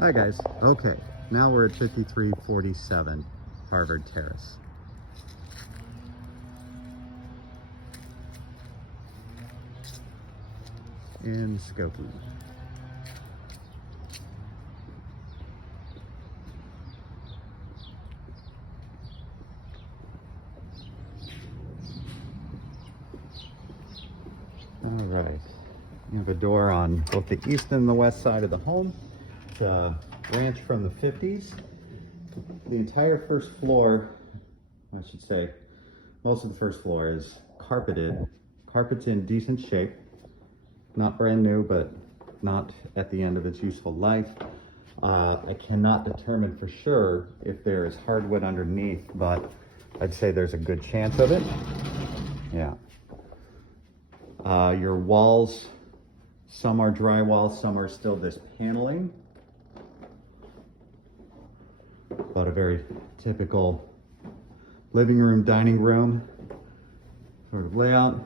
Hi guys. Okay, now we're at 5347 Harvard Terrace. In Skokie. All right, you have a door on both the east and the west side of the home. It's a ranch from the 50s. The entire first floor, I should say, most of the first floor is carpeted. Carpet's in decent shape. Not brand new, but not at the end of its useful life. I cannot determine for sure if there is hardwood underneath, but I'd say there's a good chance of it. Yeah. Your walls, some are drywall, some are still this paneling. But a very typical living room, dining room sort of layout.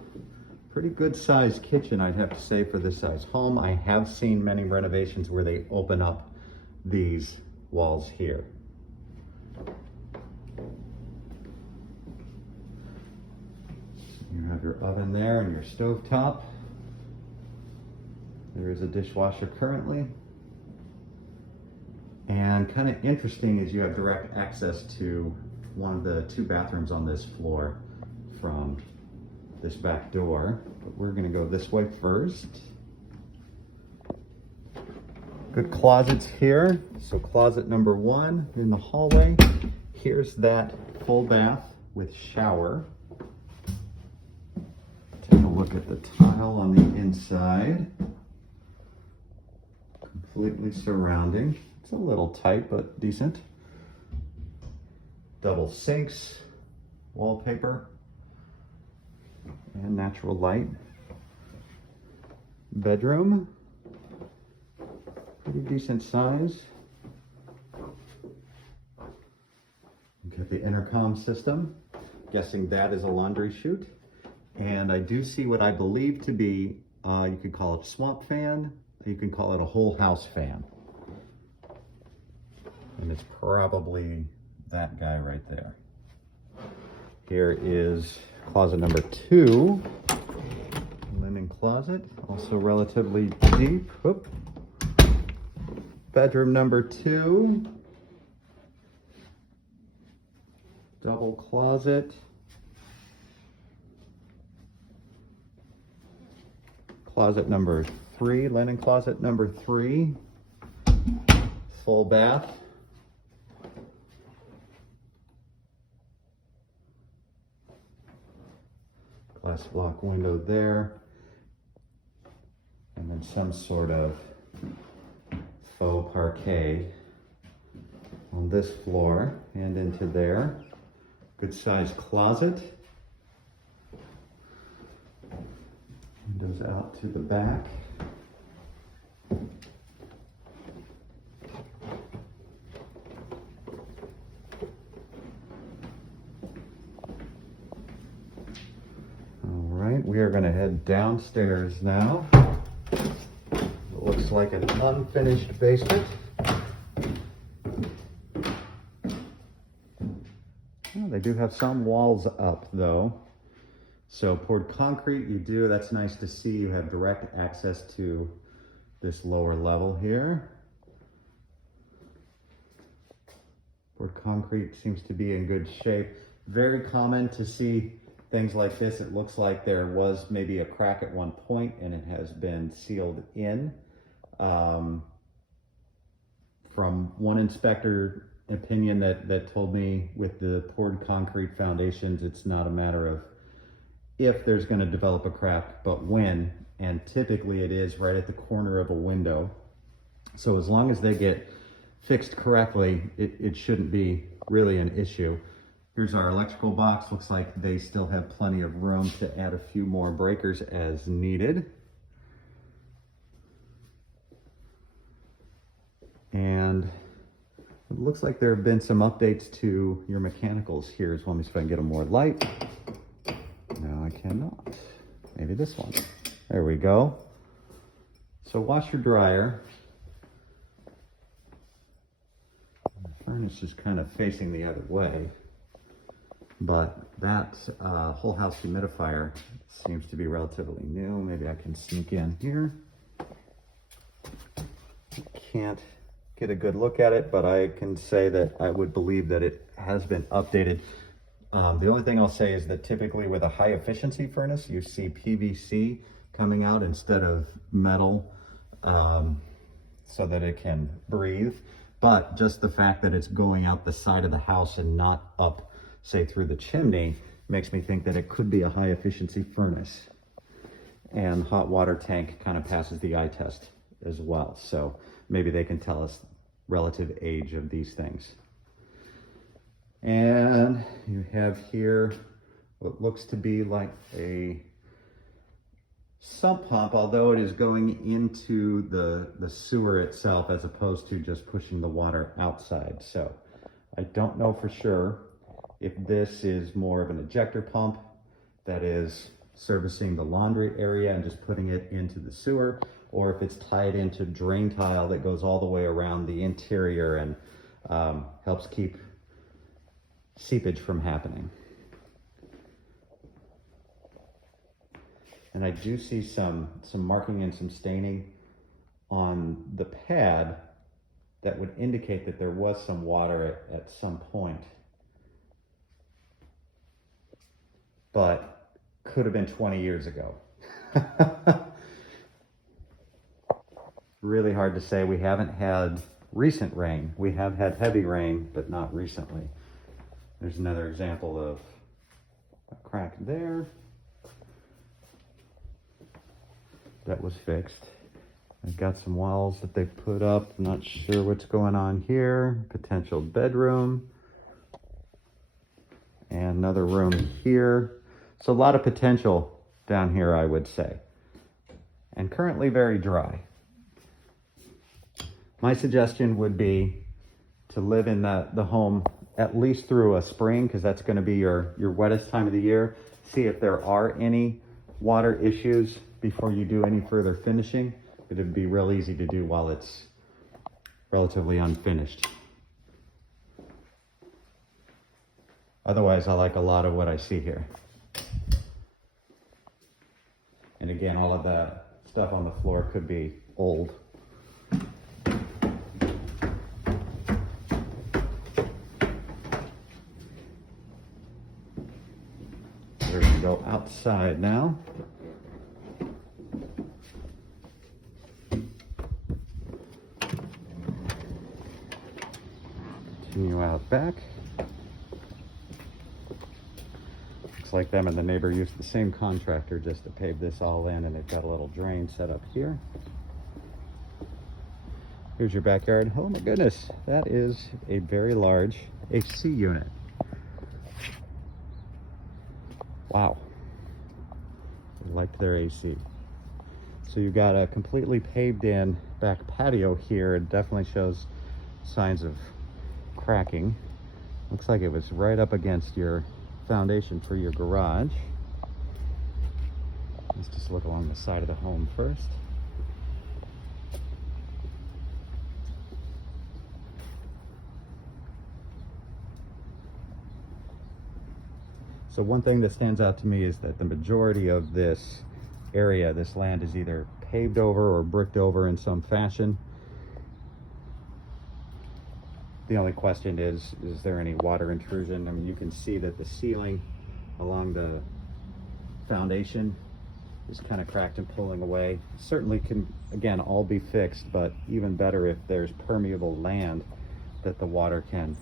Pretty good sized kitchen, I'd have to say, for this size home. I have seen many renovations where they open up these walls here. You have your oven there and your stovetop. There is a dishwasher currently. And kind of interesting is you have direct access to one of the two bathrooms on this floor from this back door. But we're gonna go this way first. Good closets here. So closet number one in the hallway. Here's that full bath with shower. Take a look at the tile on the inside. Completely surrounding. It's a little tight, but decent. Double sinks, wallpaper, and natural light. Bedroom, pretty decent size. You got the intercom system. Guessing that is a laundry chute. And I do see what I believe to be, you could call it a swamp fan, you can call it a whole house fan. And it's probably that guy right there. Here is closet number two, linen closet, also relatively deep. Whoop. Bedroom number two, double closet. Closet number three, linen closet number three, full bath. Glass block window there, and then some sort of faux parquet on this floor and into there. Good sized closet. Windows out to the back. We are going to head downstairs now. It looks like an unfinished basement. Oh, they do have some walls up though. So poured concrete, you do, that's nice to see. You have direct access to this lower level here. Poured concrete seems to be in good shape. Very common to see things like this. It looks like there was maybe a crack at one point and it has been sealed in. From one inspector opinion that told me with the poured concrete foundations, it's not a matter of if there's going to develop a crack, but when, and typically it is right at the corner of a window. So as long as they get fixed correctly, it shouldn't be really an issue. Here's our electrical box. Looks like they still have plenty of room to add a few more breakers as needed. And it looks like there have been some updates to your mechanicals here. Let me see if I can get them more light. No, I cannot. Maybe this one. There we go. So washer dryer. furnace is kind of facing the other way, but that whole house humidifier seems to be relatively new. Maybe I can sneak in here. Can't get a good look at it, but I can say that I would believe that it has been updated. The only thing I'll say is that typically with a high efficiency furnace, you see PVC coming out instead of metal, so that it can breathe. But just the fact that it's going out the side of the house and not up, say, through the chimney, makes me think that it could be a high efficiency furnace. And hot water tank kind of passes the eye test as well. So maybe they can tell us relative age of these things. And you have here what looks to be like a sump pump, although it is going into the sewer itself as opposed to just pushing the water outside. So I don't know for sure if this is more of an ejector pump that is servicing the laundry area and just putting it into the sewer, or if it's tied into drain tile that goes all the way around the interior and helps keep seepage from happening. And I do see some marking and some staining on the pad that would indicate that there was some water at some point, but could have been 20 years ago. Really hard to say. We haven't had recent rain. We have had heavy rain, but not recently. There's another example of a crack there that was fixed. I've got some walls that they've put up. I'm not sure what's going on here. Potential bedroom. And another room here. So a lot of potential down here, I would say. And currently very dry. My suggestion would be to live in the home at least through a spring, because that's going to be your wettest time of the year. See if there are any water issues before you do any further finishing. It'd be real easy to do while it's relatively unfinished. Otherwise, I like a lot of what I see here. And again, all of that stuff on the floor could be old. We're going to go outside now. Continue out back. Looks like them and the neighbor used the same contractor just to pave this all in, and they've got a little drain set up here. Here's your backyard. Oh my goodness, that is a very large AC unit. Wow. They liked their AC. So you've got a completely paved in back patio here. It definitely shows signs of cracking. Looks like it was right up against your foundation for your garage. Let's just look along the side of the home first. So one thing that stands out to me is that the majority of this area, this land, is either paved over or bricked over in some fashion. The only question is there any water intrusion? I mean, you can see that the ceiling along the foundation is kind of cracked and pulling away. Certainly can, again, all be fixed, but even better if there's permeable land that the water can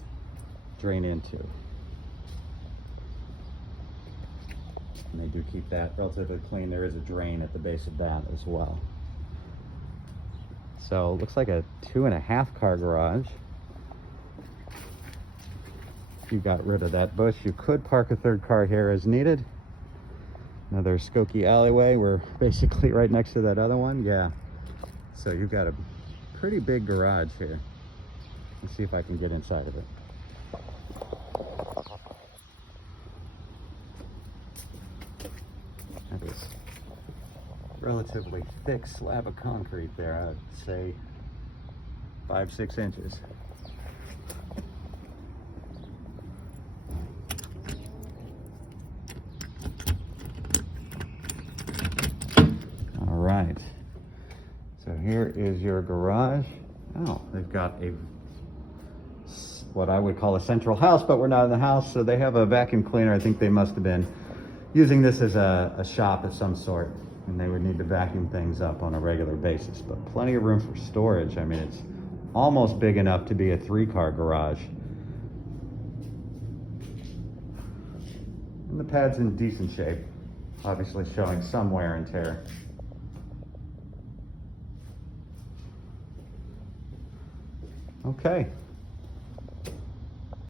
drain into. And they do keep that relatively clean. There is a drain at the base of that as well. So it looks like a 2.5 car garage. If you got rid of that bush, you could park a third car here as needed. Another Skokie alleyway. We're basically right next to that other one. Yeah. So you've got a pretty big garage here. Let's see if I can get inside of it. That is relatively thick slab of concrete there. I'd say 5-6 inches. right. So here is your garage. Oh, they've got what I would call a central house, but we're not in the house, so they have a vacuum cleaner. I think they must have been using this as a shop of some sort, and they would need to vacuum things up on a regular basis, but plenty of room for storage. I mean, it's almost big enough to be a 3-car garage. And the pad's in decent shape, obviously showing some wear and tear. Okay.